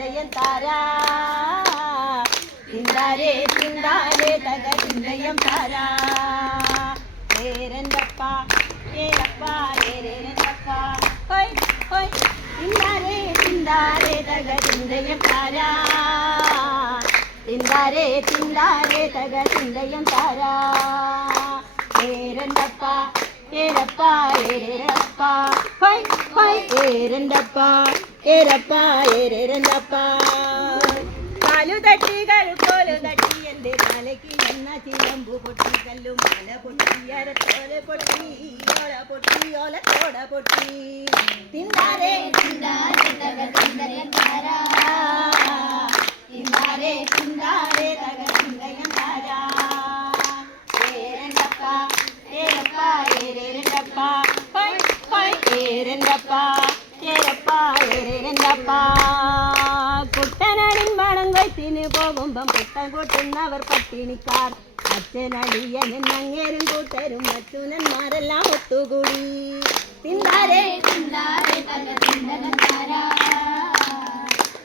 தகதிந்தயம் தாரா. திந்தாரே திந்தாரே தகதிந்தயம் தாரா. ஏரந்தப்பா ஏரப்பா ஏரேரந்தப்பா ஹொய் ஹொய். திந்தாரே திந்தாரே தகதிந்தயம் தாரா. திந்தாரே திந்தாரே தகதிந்தயம் தாரா. ஏரந்தப்பா ஏரப்பா ஏரேரப்பா ஹொய் ஹொய். ஏரந்தப்பா ഹൊയ് ഹൊയ് ഏരന്റപ്പ ഏരപ്പ ഏരേരന്റപ്പ കാലു തട്ടികൾ കോലു തട്ടി എന്റെ തലയ്ക്ക് എന്ന ചിലമ്പു പൊട്ടി കല്ലു മല പൊട്ടി പൊട്ടി ഓല പൊട്ടി ഓല തോട പൊട്ടി തിന്താരേ തിന്താരേ തക ചിന്തയം താരാ. തിന്താരേ തിന്താരേ തക ഏരേരൻ്റപ്പ കുട്ടനടിൻ മണം കൊയ്ത്തിന് പോകുമ്പം പുട്ടൻ കൊട്ടുന്നവർ പട്ടിണിക്കാർ അച്ഛനടിയനും അങ്ങേരും കൂട്ടരും മറ്റുനന്മാരെല്ലാം ഒത്തുകൂടി തിന്താരേ തിന്താരേ തക ചിന്തകം താരാ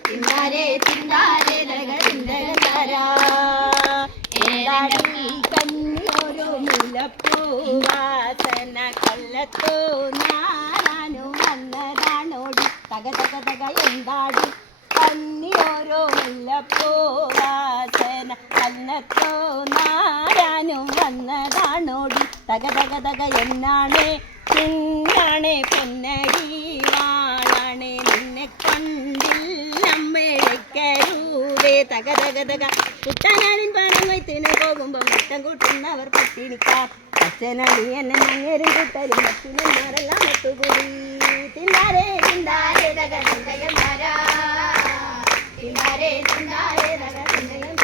തിന്താരേ തിന്താരേ തക ചിന്തകം താരാ എന്താടി കന്നിയൊരു മുല്ലപ്പൂവാസന കൊല്ലത്തോ ഞാനാനു വന്നതാണോടി തക തക തക എന്താടി? കന്നിയോരോ മുല്ലപ്പൂവാസന കൊല്ലത്തോ നാരാനും വന്നതാണോടി? തക തക തക എന്നാണേ? പിന്നാണേ പൊന്നടി വാളാണേ? നിന്നെ കണ്ടില്ലമ്മേക്കരൂവേ തക തക തക. കുട്ടനാടിൻ പണം വൈത്തിന് പോകുമ്പോൾ മുട്ടം കൂട്ടുന്നവർ പട്ടിണിക്കാർ അച്ഛനടി എന്നെ അങ്ങേരും കൂട്ടരും മറ്റുമാരെല്ലാം ഒത്തുകൂടി. തിന്നാരേ? చిందయ దగ చిందయ మరా చిందరే చిందరే దగ చిందయ